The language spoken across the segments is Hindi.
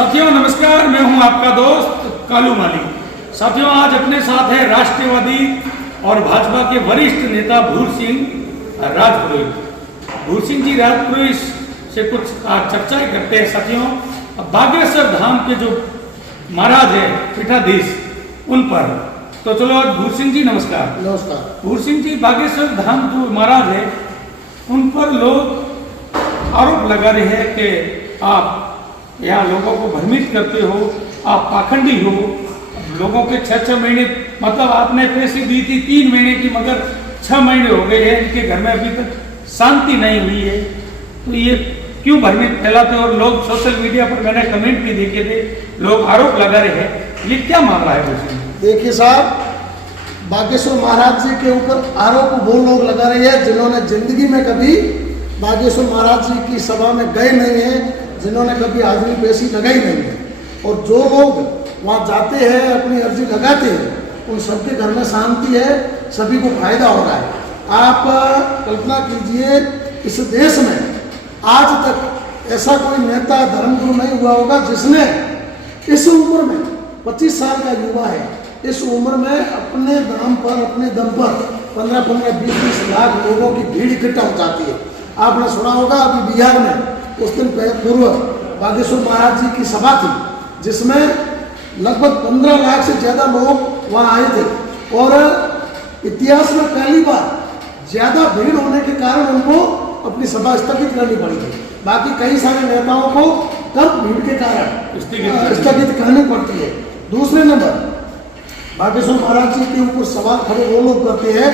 साथियों नमस्कार, मैं हूं आपका दोस्त कालू माली। साथियों आज अपने साथ है राष्ट्रवादी और भाजपा के वरिष्ठ नेता भूर सिंह राजपुरोहित। भूर सिंह जी राजपुरोहित से कुछ आज चर्चाएं करते हैं। साथियों बागेश्वर धाम के जो महाराज है पीठाधीश उन पर, तो चलो आज भूर सिंह जी नमस्कार। नमस्कार। भूर सिंह जी बागेश्वर धाम जो महाराज है उन पर लोग आरोप लगा रहे हैं कि आप यहाँ लोगों को भ्रमित करते हो, आप पाखंडी हो। लोगों के 6 महीने मतलब आपने पैसे दी थी 3 महीने की, मगर 6 महीने हो गए हैं, इनके घर में अभी तक शांति नहीं हुई है। तो ये क्यों भ्रमित फैलाते हो? और लोग सोशल मीडिया पर मैंने कमेंट भी देखे थे, लोग आरोप लगा रहे हैं, ये क्या मामला है? देखिए साहब, बागेश्वर महाराज जी के ऊपर आरोप वो लोग लगा रहे हैं जिन्होंने जिंदगी में कभी बागेश्वर महाराज जी की सभा में गए नहीं हैं, जिन्होंने कभी हाजिरी पेशी लगाई नहीं है। और जो लोग वहाँ जाते हैं, अपनी अर्जी लगाते हैं, उन सबके घर में शांति है, सभी को फायदा हो रहा है। आप कल्पना कीजिए, इस देश में आज तक ऐसा कोई नेता धर्मगुरु नहीं हुआ होगा जिसने इस उम्र में 25 साल का युवा है, इस उम्र में अपने नाम पर, अपने दम पर 15-15, 20-20 लाख लोगों की भीड़ इकट्ठा हो जाती है। आपने सुना होगा अभी बिहार में उस दिन पूर्व बागेश्वर महाराज जी की सभा थी, जिसमें लगभग 15 लाख से ज़्यादा लोग वहाँ आए थे। और इतिहास में पहली बार ज़्यादा भीड़ होने के कारण उनको अपनी सभा स्थगित करनी पड़ी थी। बाकी कई सारे नेताओं को कम भीड़ के कारण स्थगित करनी पड़ती है। दूसरे नंबर, बागेश्वर महाराज जी के ऊपर सवाल खड़े वो लोग करते हैं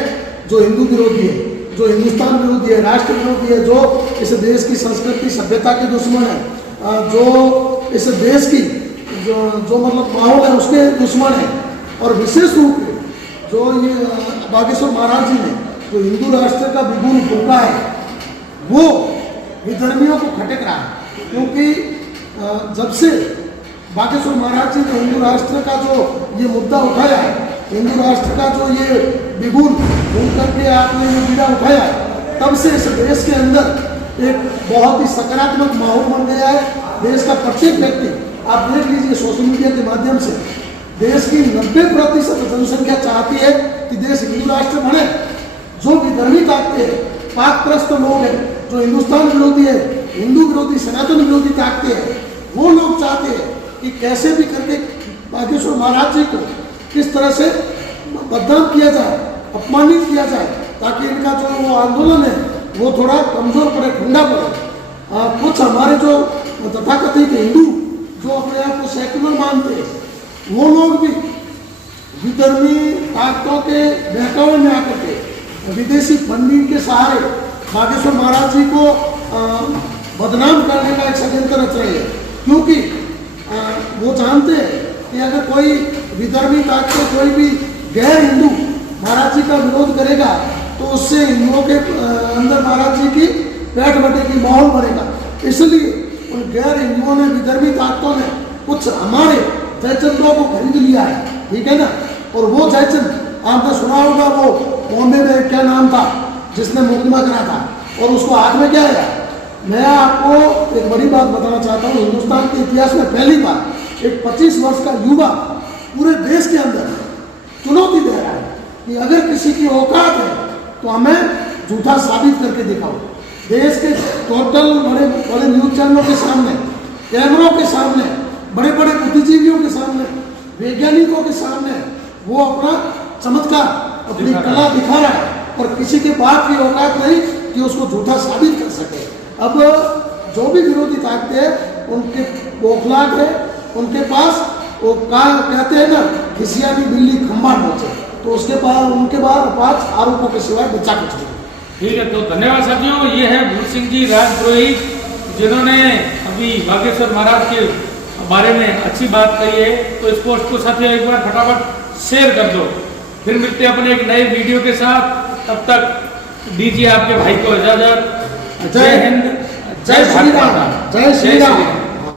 जो हिंदू विरोधी है, जो हिंदुस्तान विरोधी है, राष्ट्र विरोधी है, जो इस देश की संस्कृति सभ्यता के दुश्मन है, जो इस देश की जो मतलब माहौल है उसके दुश्मन है। और विशेष रूप से जो ये बागेश्वर महाराज जी ने जो हिंदू राष्ट्र का विगुण फूंका है, वो विधर्मियों को खटक रहा है। क्योंकि जब से बागेश्वर महाराज जी ने हिंदू राष्ट्र का जो ये मुद्दा उठाया है, हिंदू राष्ट्र का जो ये विगुण भूल करके आपने ये बीड़ा उठाया है, तब से इस देश के अंदर एक बहुत ही सकारात्मक माहौल बन गया है। देश का प्रत्येक व्यक्ति, आप देख लीजिए सोशल मीडिया के माध्यम से, देश की 90% जनसंख्या चाहती है कि देश हिंदू राष्ट्र बने। जो विधर्मी ताकते हैं, पाकप्रस्त लोग हैं, जो हिंदुस्तान विरोधी है, हिंदू विरोधी, सनातन विरोधी ताकते हैं, वो लोग चाहते हैं कि कैसे भी करके बागेश्वर महाराज जी को किस तरह से बदनाम किया जाए, अपमानित किया जाए, ताकि इनका जो वो आंदोलन है वो थोड़ा कमजोर पड़े, ठंडा पड़े। कुछ हमारे जो तथाकथित हिंदू जो अपने आप को सेक्युलर मानते हैं, वो लोग भी विधर्मी ताकतों के बहकावे में आकर के विदेशी फंडिंग के सहारे बागेश्वर महाराज जी को बदनाम करने का एक षड्यंत्र रच रहे हैं। क्योंकि वो जानते हैं कि अगर कोई विधर्मी ताकत, कोई भी गैर हिंदू महाराज जी का विरोध करेगा तो उससे हिंदुओं के अंदर महाराज जी की पैठ बटेगी, माहौल बनेगा। इसलिए उन गैर हिंदुओं ने, विधर्मी ताकतों ने कुछ हमारे जयचंदों को खरीद लिया है, ठीक है ना। और वो जयचंद आपने सुना होगा, वो बॉम्बे में क्या नाम था जिसने मुकदमा करा था, और उसको हाथ में क्या है। मैं आपको एक बड़ी बात बताना चाहता हूँ, हिंदुस्तान के इतिहास में पहली बार एक 25 वर्ष का युवा पूरे देश के अंदर चुनौती दे रहा है कि अगर किसी की औकात है तो हमें झूठा साबित करके दिखाओ। देश के टोटल बड़े बड़े न्यूज चैनलों के सामने, कैमरों के सामने, बड़े बड़े बुद्धिजीवियों के सामने, वैज्ञानिकों के सामने वो अपना चमत्कार, अपनी कला दिखा रहा है, और किसी के बाप की औकात नहीं कि उसको झूठा साबित कर सके। अब जो भी विरोधी ताकते हैं उनके बौखलाहट है, उनके पास वो कहते हैं ना, खिसियानी बिल्ली खंबा नोचे, तो उसके बाद उनके बाद 5 आरोपों के सिवाय बचा कुछ नहीं। ठीक है, तो धन्यवाद साथियों। ये है भूर सिंह जी राजपुरोहित, जिन्होंने अभी बागेश्वर महाराज के बारे में अच्छी बात कही है। तो इस पोस्ट को साथियों एक बार फटाफट शेयर कर दो। फिर मिलते हैं अपने एक नए वीडियो के साथ, तब तक दीजिए आपके भाई को इजाजत। जय हिंद, जय श्री राम, जय श्री राम।